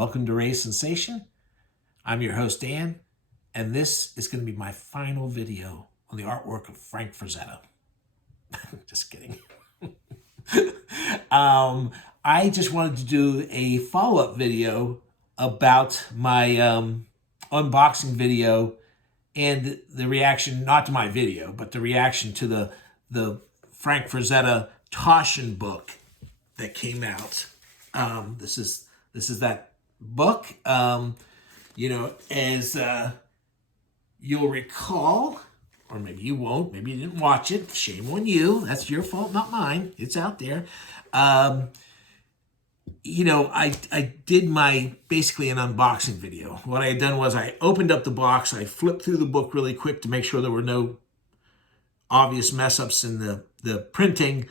Welcome to Ray Sensation. I'm your host, Dan, and this is going to be my final video on the artwork of Frank Frazetta. Just kidding. I just wanted to do a follow-up video about my unboxing video and the reaction, not to my video, but the reaction to the Frank Frazetta Toshin book that came out. This is that book. As you'll recall, or maybe you won't, maybe you didn't watch it. Shame on you. That's your fault, not mine. It's out there. I did basically an unboxing video. What I had done was I opened up the box. I flipped through the book really quick to make sure there were no obvious mess ups in the printing,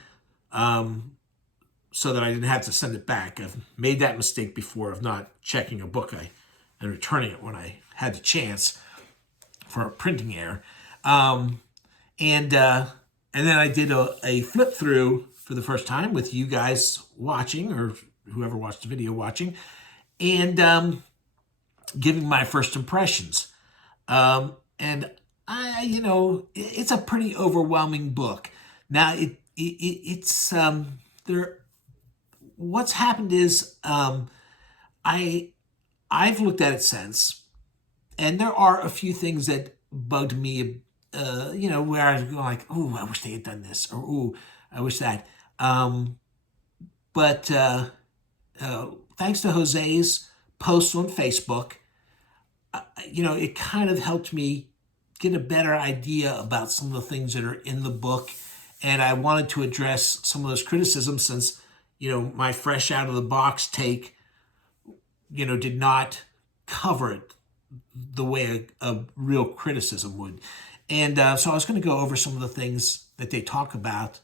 so that I didn't have to send it back. I've made that mistake before of not checking a book and returning it when I had the chance for a printing error. And then I did a flip through for the first time with you guys watching, or whoever watched the video watching, and giving my first impressions. And it's a pretty overwhelming book. Now it's there. What's happened is I've looked at it since, and there are a few things that bugged me, where I was going like, "Oh, I wish they had done this," or "Oh, I wish that." But thanks to Jose's posts on Facebook, it kind of helped me get a better idea about some of the things that are in the book, and I wanted to address some of those criticisms since, my fresh out of the box take, did not cover it the way a real criticism would. And so I was going to go over some of the things that they talk about.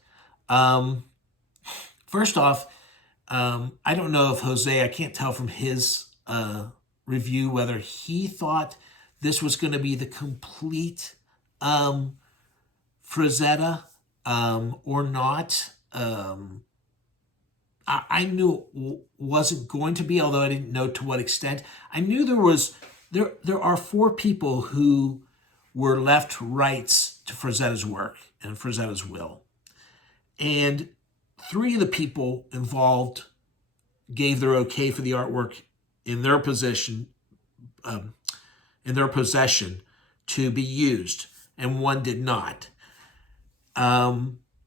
First off, I don't know if Jose, I can't tell from his review whether he thought this was going to be the complete Frazetta or not. I knew it wasn't going to be, although I didn't know to what extent. I knew there are 4 people who were left rights to Frazetta's work and Frazetta's will. And 3 of the people involved gave their okay for the artwork in their possession to be used, and 1 did not.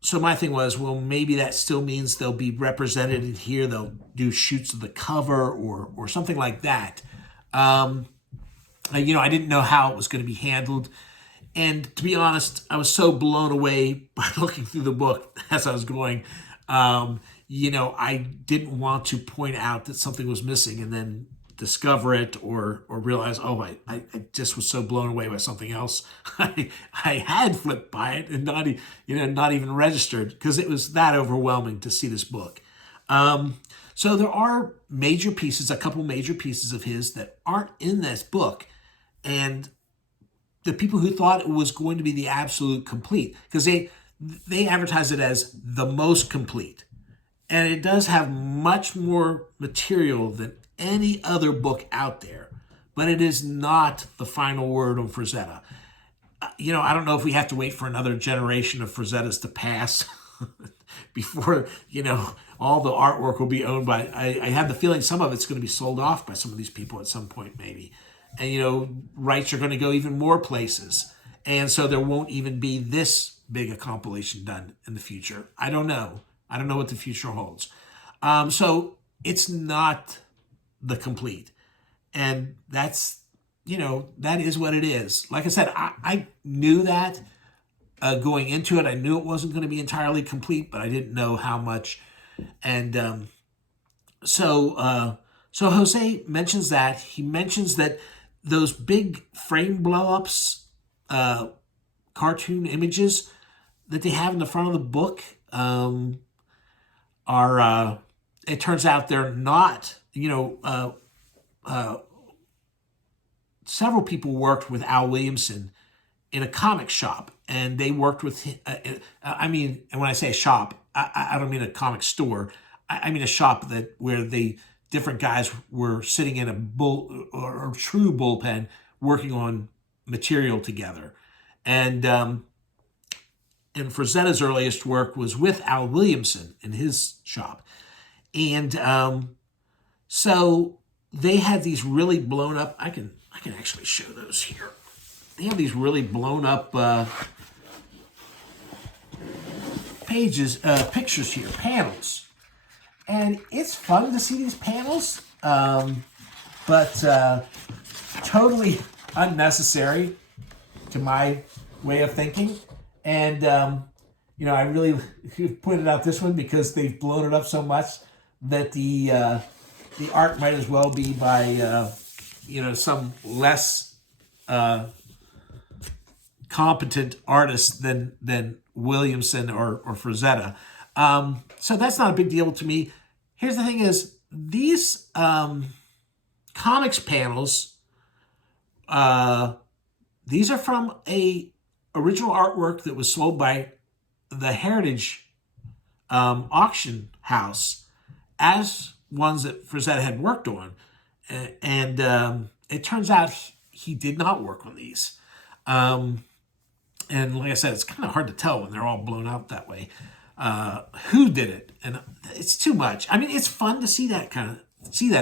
So my thing was, well, maybe that still means they'll be represented in here. They'll do shoots of the cover or something like that. I didn't know how it was going to be handled. And to be honest, I was so blown away by looking through the book as I was going. I didn't want to point out that something was missing and then discover it or realize, I just was so blown away by something else. I had flipped by it and not even registered, because it was that overwhelming to see this book. So there are a couple major pieces of his that aren't in this book. And the people who thought it was going to be the absolute complete, because they advertise it as the most complete. And it does have much more material than any other book out there, but it is not the final word on Frazetta. I don't know if we have to wait for another generation of Frazettas to pass before, all the artwork will be owned by, I have the feeling some of it's going to be sold off by some of these people at some point maybe. And, rights are going to go even more places. And so there won't even be this big a compilation done in the future. I don't know. I don't know what the future holds. So it's not the complete. And that's, that is what it is. Like I said, I knew that going into it. I knew it wasn't going to be entirely complete, but I didn't know how much. And so Jose mentions that. He mentions that those big frame blow-ups, cartoon images that they have in the front of the book are, it turns out they're not, several people worked with Al Williamson in a comic shop, and they worked with him. And when I say a shop, I don't mean a comic store. I mean a shop where they different guys were sitting in a true bullpen working on material together. And Frazetta's earliest work was with Al Williamson in his shop. And so they had these really blown up, I can actually show those here. They have these really blown up pictures here, panels. And it's fun to see these panels, but totally unnecessary to my way of thinking. And, I really pointed out this one because they've blown it up so much that the art might as well be by, some less competent artist than Williamson or Frazetta. So that's not a big deal to me. Here's the thing is, these comics panels, these are from a original artwork that was sold by the Heritage auction house as ones that Frazetta had worked on. And it turns out he did not work on these. And like I said, it's kind of hard to tell when they're all blown out that way. Who did it? And it's too much. I mean, it's fun to see that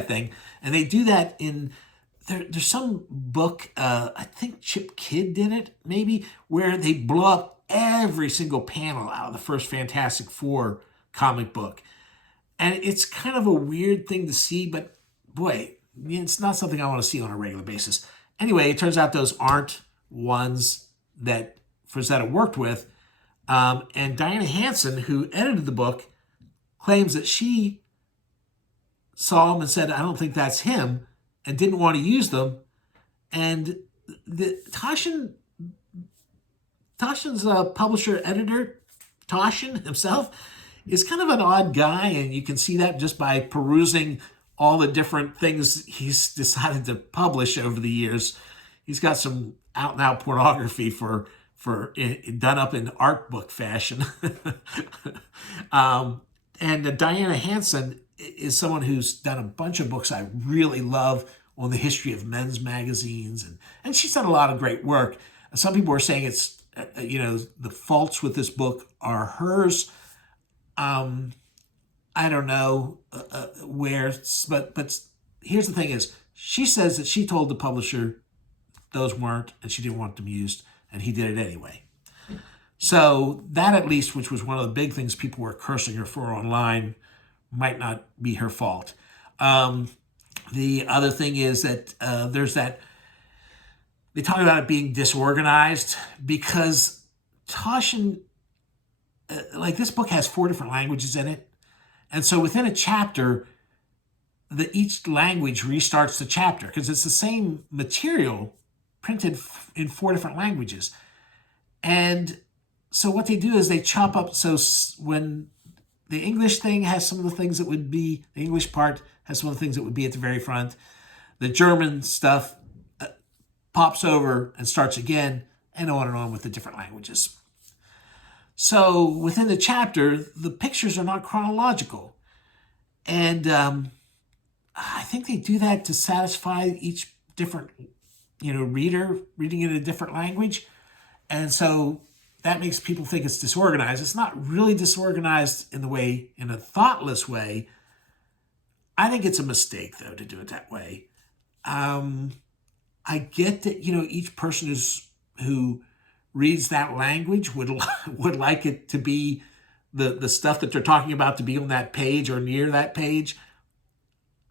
thing. And they do that in, there's some book, I think Chip Kidd did it, maybe, where they blow up every single panel out of the first Fantastic Four comic book. And it's kind of a weird thing to see, but boy, it's not something I want to see on a regular basis. Anyway, it turns out those aren't ones that Frazetta worked with. And Diana Hansen, who edited the book, claims that she saw him and said, I don't think that's him, and didn't want to use them. And Taschen Toshin's publisher, editor, Toshin himself, is kind of an odd guy, and you can see that just by perusing all the different things he's decided to publish over the years. He's got some out-and-out pornography for done up in art book fashion. And Diana Hansen is someone who's done a bunch of books I really love on the history of men's magazines, and she's done a lot of great work. Some people are saying it's, the faults with this book are hers. I don't know where, but here's the thing is, she says that she told the publisher those weren't, and she didn't want them used, and he did it anyway. So that, at least, which was one of the big things people were cursing her for online, might not be her fault. The other thing is that there's that, they talk about it being disorganized because Toshin, this book has 4 different languages in it. And so within a chapter, each language restarts the chapter because it's the same material printed in 4 different languages. And so what they do is they chop up, so when the English thing has some of the things that would be, the English part has some of the things that would be at the very front, the German stuff pops over and starts again, and on with the different languages. So within the chapter, the pictures are not chronological. And I think they do that to satisfy each different, reader reading in a different language. And so that makes people think it's disorganized. It's not really disorganized in a thoughtless way. I think it's a mistake, though, to do it that way. I get that, each person who reads that language would like it to be the stuff that they're talking about to be on that page or near that page.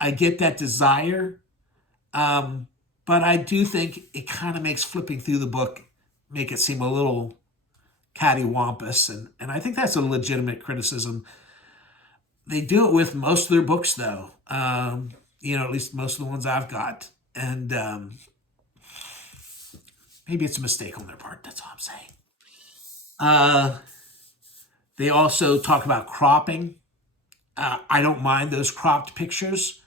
I get that desire, but I do think it kind of makes flipping through the book make it seem a little cattywampus, and I think that's a legitimate criticism. They do it with most of their books, though. At least most of the ones I've got, and maybe it's a mistake on their part. That's all I'm saying. They also talk about cropping. I don't mind those cropped pictures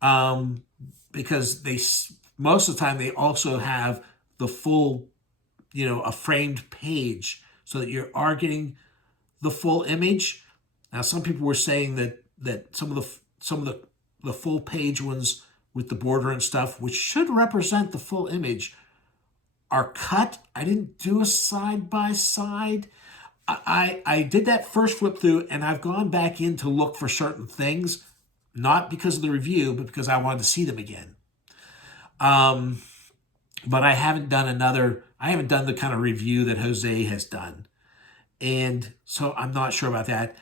because most of the time they also have the full, a framed page so that you are getting the full image. Now, some people were saying that some of the the full page ones with the border and stuff, which should represent the full image, are cut. I didn't do a side by side. I did that first flip through, and I've gone back in to look for certain things, not because of the review, but because I wanted to see them again. But I haven't done the kind of review that Jose has done. And so I'm not sure about that.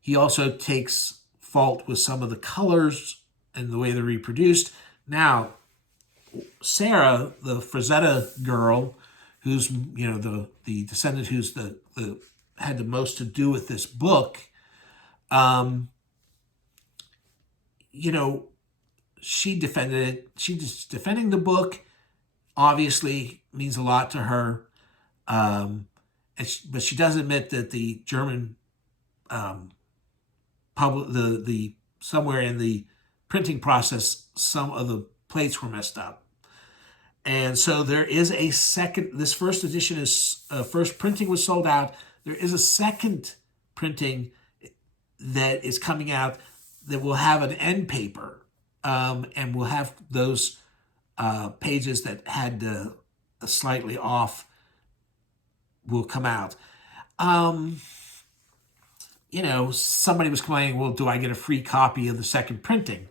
He also takes fault with some of the colors and the way they're reproduced. Now, Sarah, the Frazetta girl, who's, you know, the descendant who's the had the most to do with this book, you know, she defended it. She's defending the book. Obviously, means a lot to her. But she does admit that the German the somewhere in the printing process, some of the plates were messed up. And so there is a second, this first edition is, first printing was sold out. There is a second printing that is coming out that will have an end paper, and will have those pages that had a slightly off will come out. You know, somebody was complaining, well, do I get a free copy of the second printing?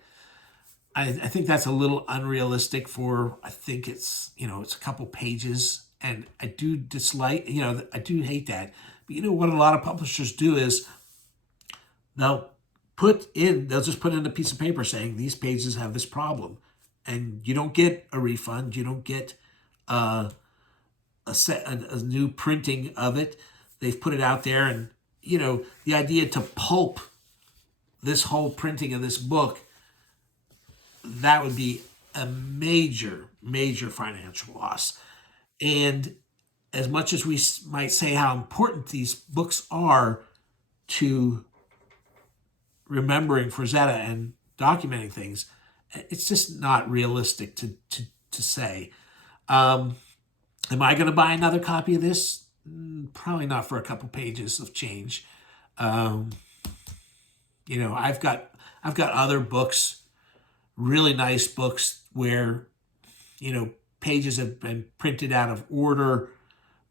I think that's a little unrealistic for, I think it's, you know, it's a couple pages, and I do dislike, you know, I do hate that. But you know what a lot of publishers do is they'll just put in a piece of paper saying these pages have this problem, and you don't get a refund, you don't get a new printing of it. They've put it out there, and you know, the idea to pulp this whole printing of this book, that would be a major, major financial loss. And as much as we might say how important these books are to remembering Frazetta and documenting things, it's just not realistic to say. Am I going to buy another copy of this? Probably not for a couple pages of change. You know, I've got other books, really nice books where, you know, pages have been printed out of order,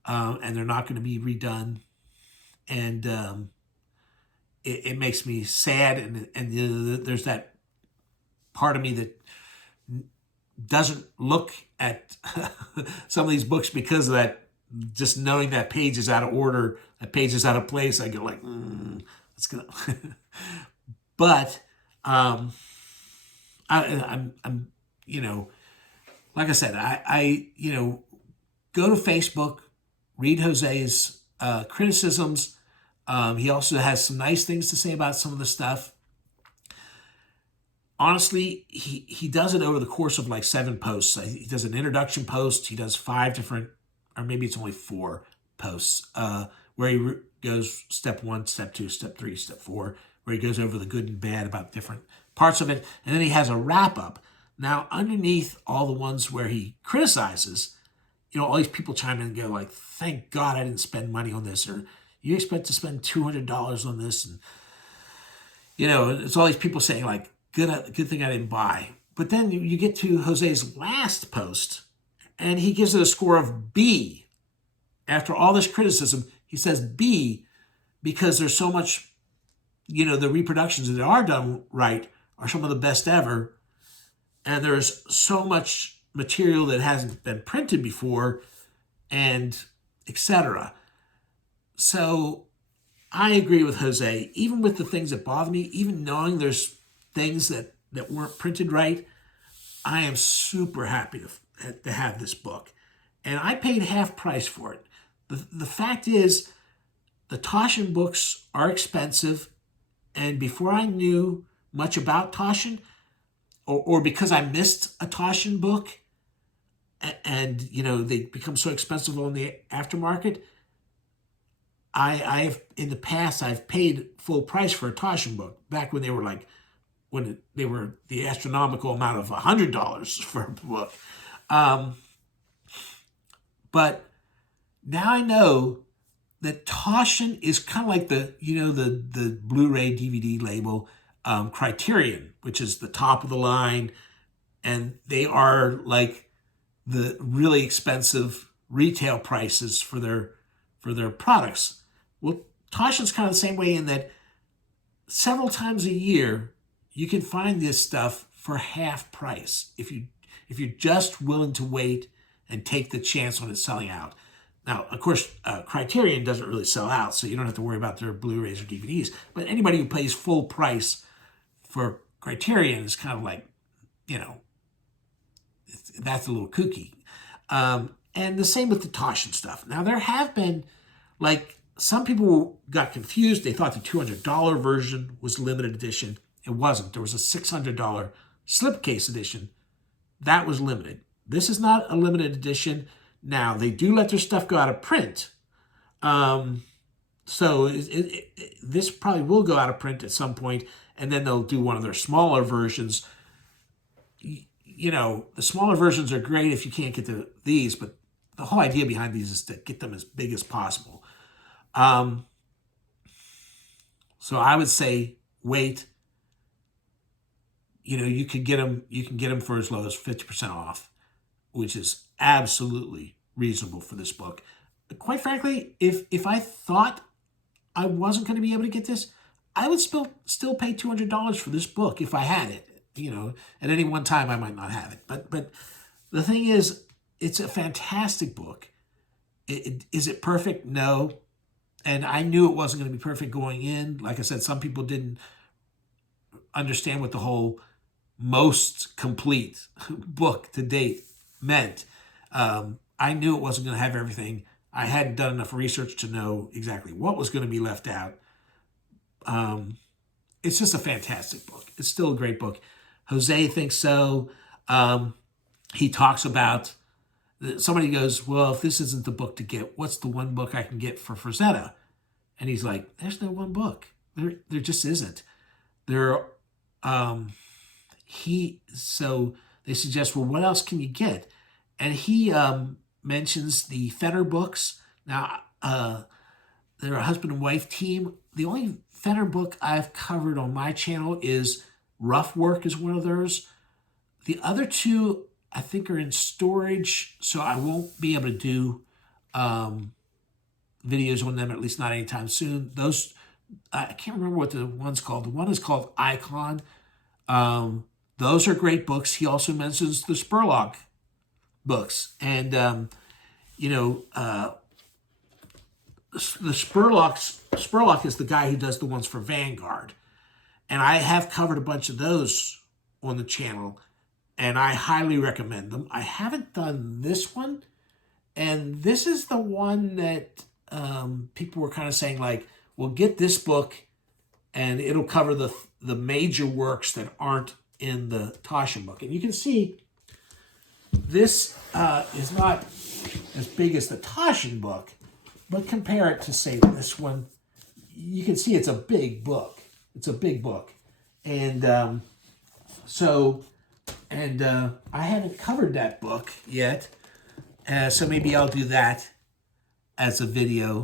and they're not going to be redone. And it makes me sad. And there's that part of me that doesn't look at some of these books because of that, just knowing that page is out of order, that page is out of place. I go like, it's gonna. But I'm you know, like I said, I you know, go to Facebook, read Jose's criticisms. He also has some nice things to say about some of the stuff. Honestly, he does it over the course of like 7 posts. He does an introduction post. He does 5 different, or maybe it's only 4 posts, where he goes step 1, step 2, step 3, step 4, where he goes over the good and bad about different parts of it. And then he has a wrap up. Now, underneath all the ones where he criticizes, you know, all these people chime in and go like, thank God I didn't spend money on this, or you expect to spend $200 on this. And, you know, it's all these people saying like, good thing I didn't buy. But then you get to Jose's last post, and he gives it a score of B. After all this criticism, he says B because there's so much, you know, the reproductions that are done right are some of the best ever. And there's so much material that hasn't been printed before, and etc. So I agree with Jose, even with the things that bother me, even knowing there's things that weren't printed right, I am super happy to have this book. And I paid half price for it. The fact is, the Taschen books are expensive. And before I knew much about Taschen, or because I missed a Taschen book, and you know, they become so expensive on the aftermarket, I've in the past, I've paid full price for a Taschen book, back when they were like, when they were the astronomical amount of $100 for a book. But now I know that Taschen is kind of like the, you know, the Blu-ray DVD label. Criterion, which is the top of the line, and they are like the really expensive retail prices for their products. Well, Toshin's kind of the same way in that several times a year you can find this stuff for half price if you're just willing to wait and take the chance on it selling out. Now, of course, Criterion doesn't really sell out, so you don't have to worry about their Blu-rays or DVDs. But anybody who pays full price for Criterion is kind of like, that's a little kooky. And the same with the Toshin stuff. Now, there have been, some people got confused. They thought the $200 version was limited edition. It wasn't. There was a $600 slipcase edition. That was limited. This is not a limited edition. Now, they do let their stuff go out of print. So this probably will go out of print at some point, and then they'll do one of their smaller versions. The smaller versions are great if you can't get to these, but the whole idea behind these is to get them as big as possible. So I would say wait. You can get them for as low as 50% off, which is absolutely reasonable for this book. Quite frankly, if I thought I wasn't going to be able to get this, I would still pay $200 for this book if I had it. At any one time I might not have it. But the thing is, it's a fantastic book. Is it perfect? No. And I knew it wasn't going to be perfect going in. Like I said, some people didn't understand what the whole most complete book to date meant. I knew it wasn't going to have everything. I hadn't done enough research to know exactly what was going to be left out. It's just a fantastic book. It's still a great book. Jose thinks so. He talks about, somebody goes, well, if this isn't the book to get, what's the one book I can get for Frazetta? And he's like, there's no one book. There just isn't. So they suggest, well, what else can you get? And he mentions the Fenner books. Now, they're a husband and wife team. The only Fenner book I've covered on my channel is Rough Work is one of theirs. The other two, I think, are in storage, so I won't be able to do videos on them, at least not anytime soon. Those, I can't remember what the one's called. The one is called Icon. Those are great books. He also mentions the Spurlock books. And, the Spurlock is the guy who does the ones for Vanguard. And I have covered a bunch of those on the channel, and I highly recommend them. I haven't done this one, and this is the one that people were kind of saying, well, get this book, and it'll cover the major works that aren't in the Toshin book. And you can see this is not as big as the Toshin book, but compare it to, say, this one. You can see it's a big book. It's a big book. And I haven't covered that book yet. So maybe I'll do that as a video.